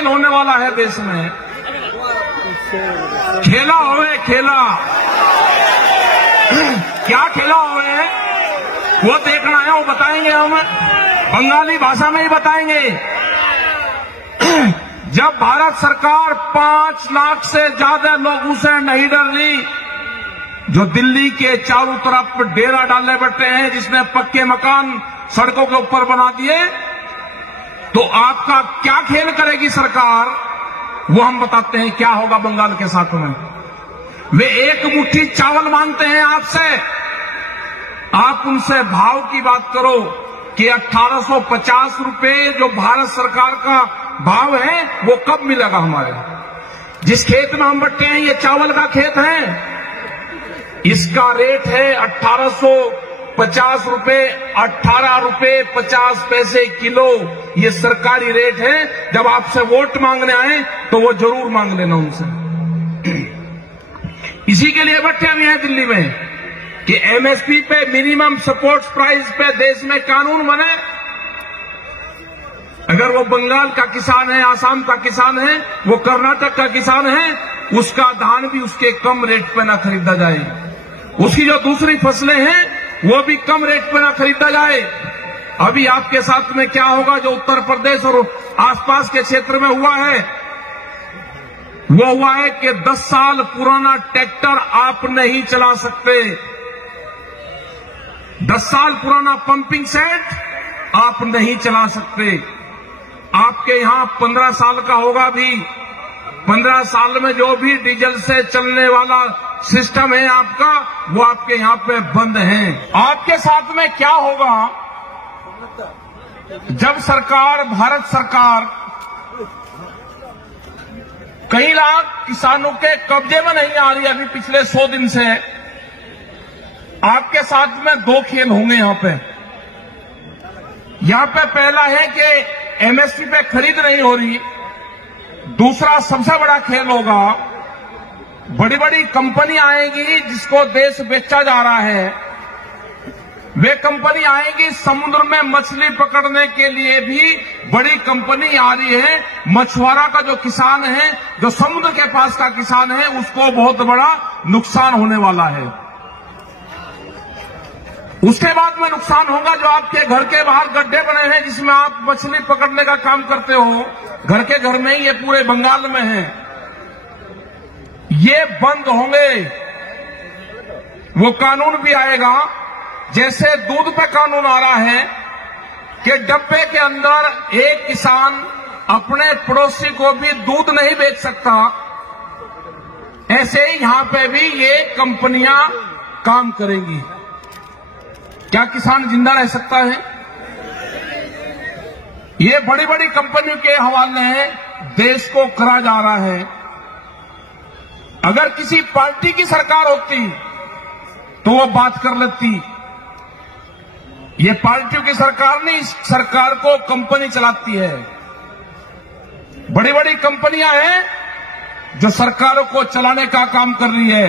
खेल होने वाला है देश में। खेला होवे खेला, क्या खेला होवे वो देखना है, वो बताएंगे हम, बंगाली भाषा में ही बताएंगे। जब भारत सरकार 5 लाख से ज्यादा लोगों से नहीं डर रही, जो दिल्ली के चारों तरफ डेरा डालने बैठे हैं, जिसने पक्के मकान सड़कों के ऊपर बना दिए, तो आपका क्या खेल करेगी सरकार, वो हम बताते हैं क्या होगा बंगाल के साथ में। वे एक मुट्ठी चावल मांगते हैं आपसे, आप उनसे भाव की बात करो कि 1850 रुपए जो भारत सरकार का भाव है वो कब मिलेगा हमारे। जिस खेत में हम बैठे हैं ये चावल का खेत है, इसका रेट है 1850 रुपए, 18 रुपए 50 पैसे किलो, ये सरकारी रेट है। जब आपसे वोट मांगने आए तो वो जरूर मांग लेना उनसे। इसी के लिए बैठे हुए हैं दिल्ली में कि एमएसपी पे, मिनिमम सपोर्ट प्राइस पे देश में कानून बने। अगर वो बंगाल का किसान है, आसाम का किसान है, वो कर्नाटक का किसान है, उसका धान भी उसके कम रेट पे ना खरीदा जाए, उसकी जो दूसरी फसलें हैं वो भी कम रेट पे ना खरीदा जाए। अभी आपके साथ में क्या होगा, जो उत्तर प्रदेश और आसपास के क्षेत्र में हुआ है, वो हुआ है कि 10 साल पुराना ट्रैक्टर आप नहीं चला सकते, 10 साल पुराना पंपिंग सेट आप नहीं चला सकते। आपके यहां 15 साल का होगा भी, 15 साल में जो भी डीजल से चलने वाला सिस्टम है आपका, वो आपके यहां पे बंद है। आपके साथ में क्या होगा जब सरकार, भारत सरकार कई लाख किसानों के कब्जे में नहीं आ रही अभी पिछले 100 दिन से, आपके साथ में 2 खेल होंगे यहां पे। यहां पे पहला है कि एमएसपी पे खरीद नहीं हो रही, दूसरा सबसे बड़ा खेल होगा, बड़ी बड़ी कंपनी आएगी जिसको देश बेचा जा रहा है, वे कंपनी आएगी समुद्र में मछली पकड़ने के लिए भी बड़ी कंपनी आ रही है। मछुआरा का जो किसान है, जो समुद्र के पास का किसान है, उसको बहुत बड़ा नुकसान होने वाला है। उसके बाद में नुकसान होगा जो आपके घर के बाहर गड्ढे बने हैं जिसमें आप मछली पकड़ने का काम करते हो, घर के घर में ही, ये पूरे बंगाल में है, ये बंद होंगे। वो कानून भी आएगा, जैसे दूध पे कानून आ रहा है कि डब्बे के अंदर एक किसान अपने पड़ोसी को भी दूध नहीं बेच सकता, ऐसे ही यहां पे भी ये कंपनियां काम करेंगी। क्या किसान जिंदा रह सकता है? ये बड़ी बड़ी कंपनियों के हवाले देश को करा जा रहा है। अगर किसी पार्टी की सरकार होती तो वो बात कर लेती, ये पार्टियों की सरकार नहीं, इस सरकार को कंपनी चलाती है। बड़ी बड़ी कंपनियां हैं जो सरकारों को चलाने का काम कर रही है।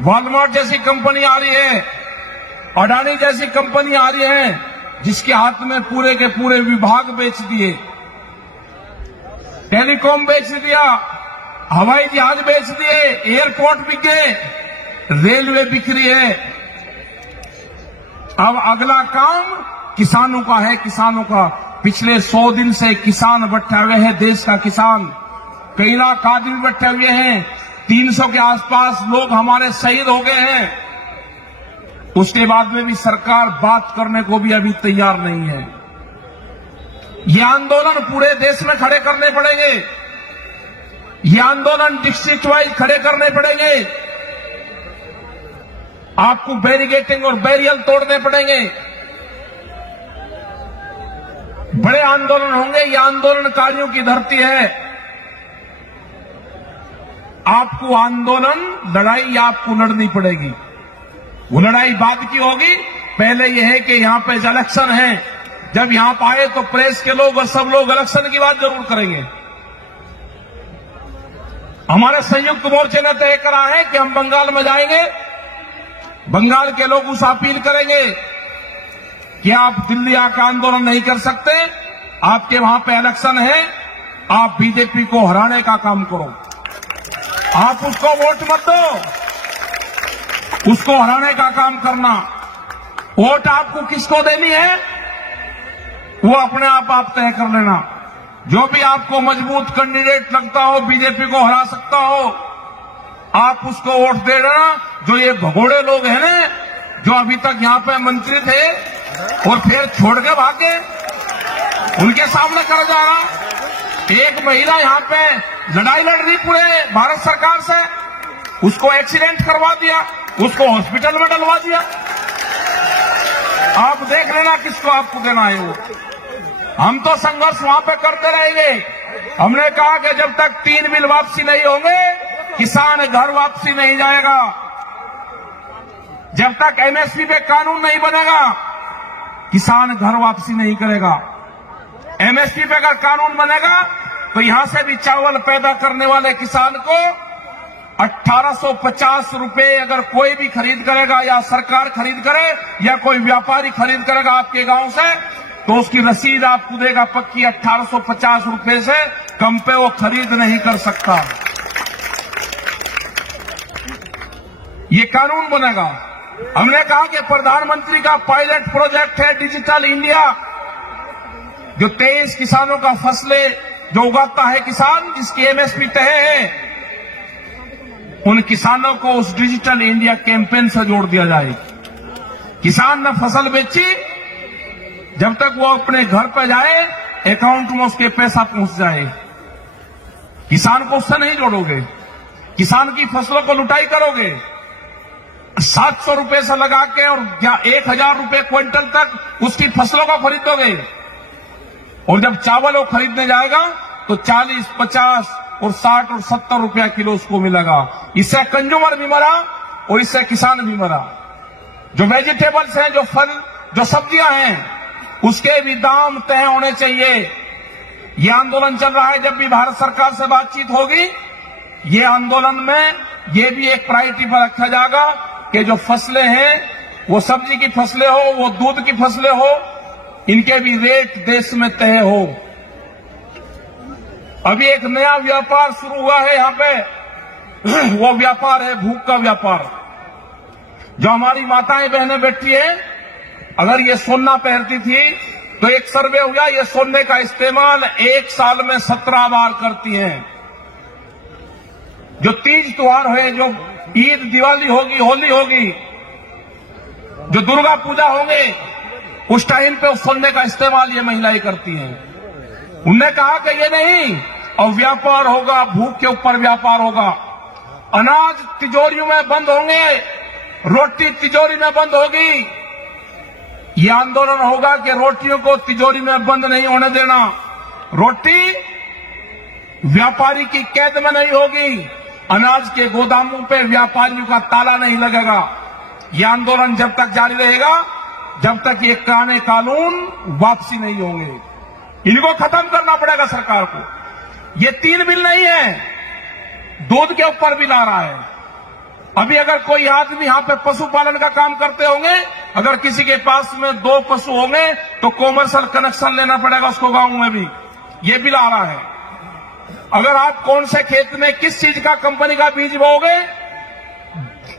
वॉलमार्ट जैसी कंपनी आ रही है, अडानी जैसी कंपनी आ रही है, जिसके हाथ में पूरे के पूरे विभाग बेच दिए, टेलीकॉम बेच दिया, हवाई जहाज बेच दिए, एयरपोर्ट बिक गए, रेलवे बिक रही है। अब अगला काम किसानों का है, किसानों का। पिछले 100 दिन से किसान बैठे हुए हैं, देश का किसान, कई लाख आदमी बैठे हुए हैं, 300 के आसपास लोग हमारे शहीद हो गए हैं। उसके बाद में भी सरकार बात करने को भी अभी तैयार नहीं है। ये आंदोलन पूरे देश में खड़े करने पड़ेंगे, ये आंदोलन डिस्ट्रिक्ट वाइज खड़े करने पड़ेंगे। आपको बैरिकेडिंग और बैरियल तोड़ने पड़ेंगे, बड़े आंदोलन होंगे। ये आंदोलनकारियों की धरती है। आपको आंदोलन, लड़ाई आपको लड़नी पड़ेगी। वो लड़ाई बाद की होगी, पहले यह है कि यहां पे इलेक्शन है। जब यहां पर आए तो प्रेस के लोग और सब लोग इलेक्शन की बात जरूर करेंगे। हमारे संयुक्त मोर्चे ने तय करा है कि हम बंगाल में जाएंगे, बंगाल के लोग उस अपील करेंगे कि आप दिल्ली आकर आंदोलन नहीं कर सकते, आपके वहां पे इलेक्शन है, आप बीजेपी को हराने का काम करो। आप उसको वोट मत दो, उसको हराने का काम करना। वोट आपको किसको देनी है वो अपने आप तय कर लेना। जो भी आपको मजबूत कैंडिडेट लगता हो, बीजेपी को हरा सकता हो, आप उसको वोट दे देना। जो ये भगोड़े लोग हैं ना, जो अभी तक यहां पे मंत्री थे और फिर छोड़ के भागे, उनके सामने कर जा रहा। एक महिला यहां पे लड़ाई लड़ रही पूरे भारत सरकार से, उसको एक्सीडेंट करवा दिया, उसको हॉस्पिटल में डलवा दिया। आप देख लेना किसको आपको देना है वो। हम तो संघर्ष वहां पे करते रहेंगे। हमने कहा कि जब तक 3 बिल वापसी नहीं होंगे, किसान घर वापसी नहीं जाएगा। जब तक एमएसपी पे कानून नहीं बनेगा, किसान घर वापसी नहीं करेगा। एमएसपी पे अगर कानून बनेगा तो यहां से भी चावल पैदा करने वाले किसान को 1850 रुपए अगर कोई भी खरीद करेगा, या सरकार खरीद करे या कोई व्यापारी खरीद करेगा आपके गांव से, तो उसकी रसीद आपको देगा पक्की। 1850 रुपए से कम पे वो खरीद नहीं कर सकता। ये कानून बनेगा। हमने कहा कि प्रधानमंत्री का पायलट प्रोजेक्ट है डिजिटल इंडिया, जो 23 किसानों का फसलें जो उगाता है किसान, जिसकी एमएसपी तय है, उन किसानों को उस डिजिटल इंडिया कैंपेन से जोड़ दिया जाए। किसान ने फसल बेची, जब तक वो अपने घर पर जाए अकाउंट में उसके पैसा पहुंच जाए। किसान को उससे नहीं जोड़ोगे, किसान की फसलों को लुटाई करोगे। 700 रुपए से लगा के और 1000 रुपए क्विंटल तक उसकी फसलों को खरीदोगे, और जब चावल वो खरीदने जाएगा तो 40, 50 और 60 और 70 रुपया किलो उसको मिलेगा। इससे कंज्यूमर भी मरा और इससे किसान भी मरा। जो वेजिटेबल्स हैं, जो फल, जो सब्जियां हैं, उसके भी दाम तय होने चाहिए। ये आंदोलन चल रहा है। जब भी भारत सरकार से बातचीत होगी, ये आंदोलन में ये भी एक प्रायोरिटी पर रखा जाएगा कि जो फसलें हैं, वो सब्जी की फसलें हो, वो दूध की फसलें हो, इनके भी रेट देश में तय हो। अभी एक नया व्यापार शुरू हुआ है यहां पे, वो व्यापार है भूख का व्यापार। जो हमारी माताएं बहनें बैठी हैं, अगर ये सोना पहनती थी तो एक सर्वे हुआ, ये सोने का इस्तेमाल 1 साल में 17 बार करती हैं। जो तीज त्योहार है, जो ईद, दिवाली होगी, होली होगी, जो दुर्गा पूजा होंगे, उस टाइम पे उस सोने का इस्तेमाल ये महिलाएं करती हैं। उनने कहा कि ये नहीं, और व्यापार होगा, भूख के ऊपर व्यापार होगा। अनाज तिजोरियों में बंद होंगे, रोटी तिजोरी में बंद होगी। ये आंदोलन होगा कि रोटियों को तिजोरी में बंद नहीं होने देना। रोटी व्यापारी की कैद में नहीं होगी। अनाज के गोदामों पे व्यापारियों का ताला नहीं लगेगा। यह आंदोलन जब तक जारी रहेगा, जब तक ये पुराने कानून वापसी नहीं होंगे। इनको खत्म करना पड़ेगा सरकार को। ये 3 बिल नहीं है, दूध के ऊपर बिल आ रहा है। अभी अगर कोई आदमी यहां पे पशुपालन का काम करते होंगे, अगर किसी के पास में 2 पशु होंगे तो कॉमर्शियल कनेक्शन लेना पड़ेगा उसको गांव में भी। ये बिल आ रहा है। अगर आप कौन से खेत में किस चीज का कंपनी का बीज बोओगे,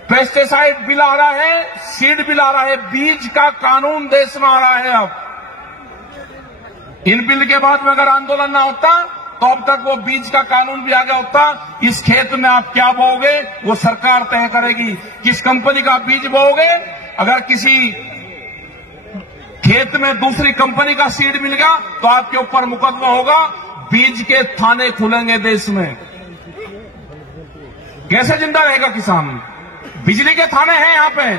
पेस्टिसाइड बिल आ रहा है, सीड बिल आ रहा है, बीज का कानून देश में आ रहा है। अब इन बिल के बाद में अगर आंदोलन ना होता तो अब तक वो बीज का कानून भी आ गया होता। इस खेत में आप क्या बोओगे वो सरकार तय करेगी। किस कंपनी का बीज बोओगे, अगर किसी खेत में दूसरी कंपनी का सीड मिल गया तो आपके ऊपर मुकदमा होगा। बीज के थाने खुलेंगे देश में। कैसे जिंदा रहेगा किसान? बिजली के थाने हैं यहां पे,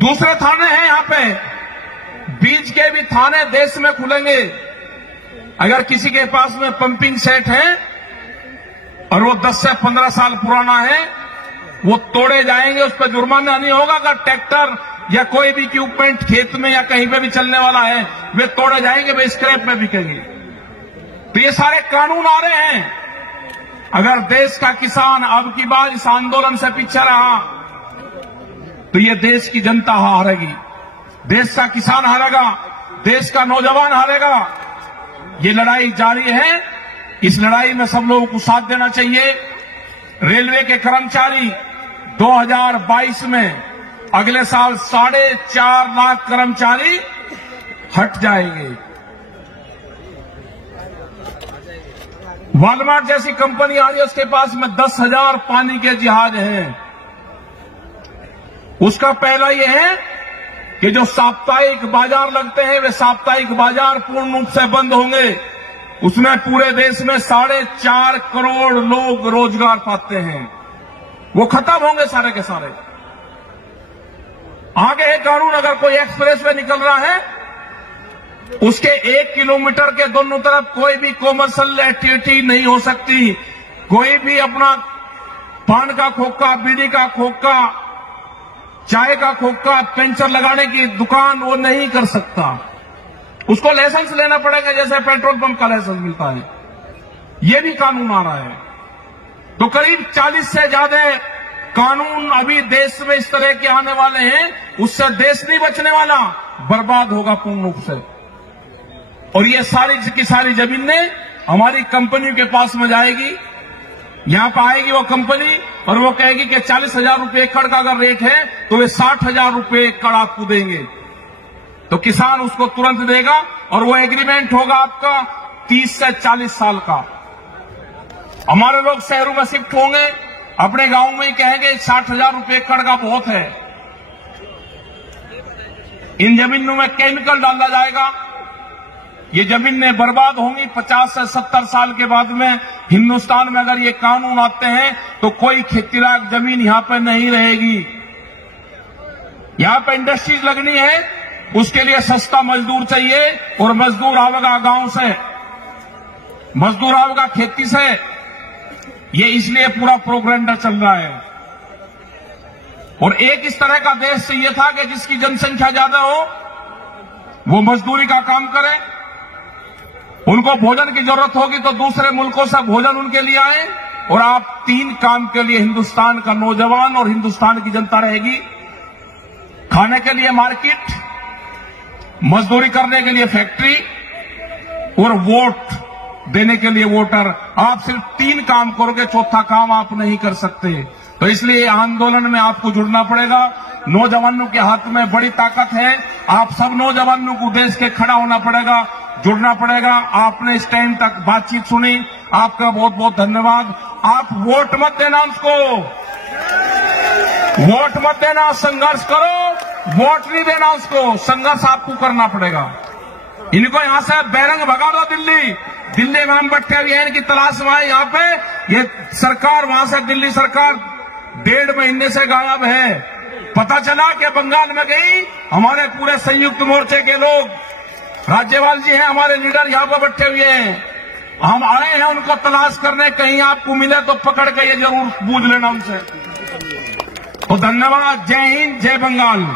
दूसरे थाने हैं यहां पे, बीज के भी थाने देश में खुलेंगे। अगर किसी के पास में पंपिंग सेट है और वो 10 से 15 साल पुराना है, वो तोड़े जाएंगे, उस पर जुर्माना नहीं होगा। अगर ट्रैक्टर या कोई भी इक्विपमेंट खेत में या कहीं पे भी चलने वाला है, वे तोड़े जाएंगे, वे स्क्रैप में बिकेंगे। तो ये सारे कानून आ रहे हैं। अगर देश का किसान अब की बार इस आंदोलन से पीछे रहा तो ये देश की जनता हारेगी, देश का किसान हारेगा, देश का नौजवान हारेगा। ये लड़ाई जारी है। इस लड़ाई में सब लोगों को साथ देना चाहिए। रेलवे के कर्मचारी 2022 में अगले साल 4.5 लाख कर्मचारी हट जाएंगे। वॉलमार्ट जैसी कंपनी आ रही है, उसके पास में 10,000 पानी के जहाज हैं। उसका पहला यह है कि जो साप्ताहिक बाजार लगते हैं वे साप्ताहिक बाजार पूर्ण रूप से बंद होंगे। उसमें पूरे देश में 4.5 करोड़ लोग रोजगार पाते हैं, वो खत्म होंगे सारे के सारे। आगे है कानून, अगर कोई एक्सप्रेस वे निकल रहा है उसके 1 किलोमीटर के दोनों तरफ कोई भी कॉमर्शियल एक्टिविटी नहीं हो सकती। कोई भी अपना पान का खोखा, बीड़ी का खोखा, चाय का खोखा, पंचर लगाने की दुकान वो नहीं कर सकता। उसको लाइसेंस लेना पड़ेगा, जैसे पेट्रोल पंप का लाइसेंस मिलता है। ये भी कानून आ रहा है। तो करीब 40 से ज्यादा कानून अभी देश में इस तरह के आने वाले हैं। उससे देश नहीं बचने वाला, बर्बाद होगा पूर्ण रूप से। और ये सारी की सारी जमीनें हमारी कंपनियों के पास में जाएगी। यहां पर आएगी वो कंपनी और वो कहेगी कि 40,000 रुपये एकड़ का अगर रेट है तो वे 60,000 रुपये एकड़ आपको देंगे। तो किसान उसको तुरंत देगा और वो एग्रीमेंट होगा आपका 30 से 40 साल का। हमारे लोग शहरों में शिफ्ट होंगे, अपने गांव में ही कहेंगे 60,000 रुपये एकड़ का बहुत है। इन जमीनों में केमिकल डाला जाएगा, ये जमीनें बर्बाद होंगी। 50 से 70 साल के बाद में हिंदुस्तान में अगर ये कानून आते हैं तो कोई खेती लायक जमीन यहां पर नहीं रहेगी। यहां पर इंडस्ट्रीज लगनी है, उसके लिए सस्ता मजदूर चाहिए और मजदूर आवेगा गांव से, मजदूर आवेगा खेती से। ये इसलिए पूरा प्रोग्राम चल रहा है। और एक इस तरह का देश चाहिए था कि जिसकी जनसंख्या ज्यादा हो, वो मजदूरी का काम करे, उनको भोजन की जरूरत होगी तो दूसरे मुल्कों से भोजन उनके लिए आए। और आप 3 काम के लिए हिंदुस्तान का नौजवान और हिंदुस्तान की जनता रहेगी। खाने के लिए मार्केट, मजदूरी करने के लिए फैक्ट्री और वोट देने के लिए वोटर। आप सिर्फ 3 काम करोगे, चौथा काम आप नहीं कर सकते। तो इसलिए आंदोलन में आपको जुड़ना पड़ेगा। नौजवानों के हाथ में बड़ी ताकत है। आप सब नौजवानों को देश के खड़ा होना पड़ेगा, जुड़ना पड़ेगा। आपने इस टाइम तक बातचीत सुनी, आपका बहुत बहुत धन्यवाद। आप वोट मत देना उसको, वोट मत देना, संघर्ष करो। वोट नहीं देना उसको, संघर्ष आपको करना पड़ेगा। इनको यहां से बैरंग भगा दो दिल्ली। दिल्ली में हम बैठे हुए हैं, इनकी तलाश में आए यहां पे। ये सरकार वहां से, दिल्ली सरकार 1.5 महीने से गायब है। पता चला कि बंगाल में गई। हमारे पूरे संयुक्त मोर्चे के लोग, राज्यपाल जी हैं हमारे लीडर, यहां पर बैठे हुए हैं। हम आए हैं उनको तलाश करने, कहीं आपको मिले तो पकड़ के ये जरूर पूछ लेना उनसे। तो धन्यवाद। जय हिंद, जय बंगाल।